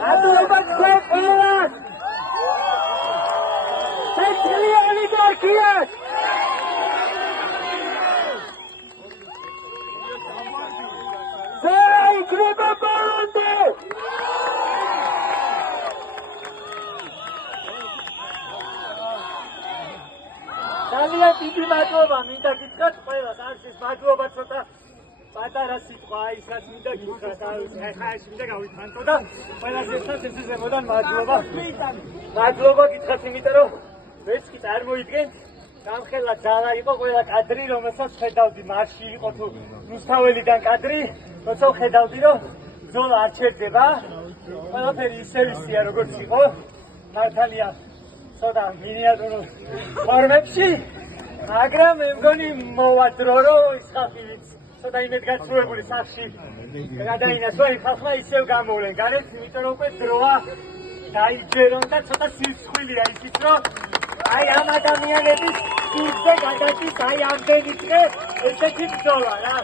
მადლობა თქვენ ყველას. წელი ოლიგარქიას. ვერა იქნება ბოლომდე. ძალიან დიდი მადლობა მინდა გითხრათ ყველას. არჩის მადლობა ცოტა პატარა სიტყვა ის რაც მინდა გითხრათ. ხა ეს მინდა გავითანტო და ყველას ერთად ესიზემოდან მადლობა. მადლობა გითხრათ იმიტომ რომ ვეცი წარმოიდგენთ გამხელა ძალა იყო ყველა კადრი რომელსაც ხედავდი მარში იყო თუ რუსთაველიდან კადრი როცა ხედავდი რომ ბრძოლა არ ჩერდება ყველაფერი ისევისია როგორც იყო მართალია ცოტა მინიატურულ ფორმებში მაგრამ მე მგონი მოვა დრო რომ ის ხალხი ცოტა იმედგაცრუებული სახში გადაინაცვლა იმ ხალხმა ისევ გამოვლენ გარეთ იმიტომ რომ უკვე დროა დაიჯერონ და ცოტა სისხლია ისიც რომ აი ამ ადამიანების სიძე გადაჭის აი ამდენი დღე ესეთი ბრძოლა რა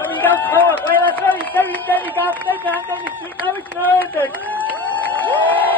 ამიტომ ყველას რომ ისევ იმდენი გახდეთ ამდენი სიტყვით მოეძებთ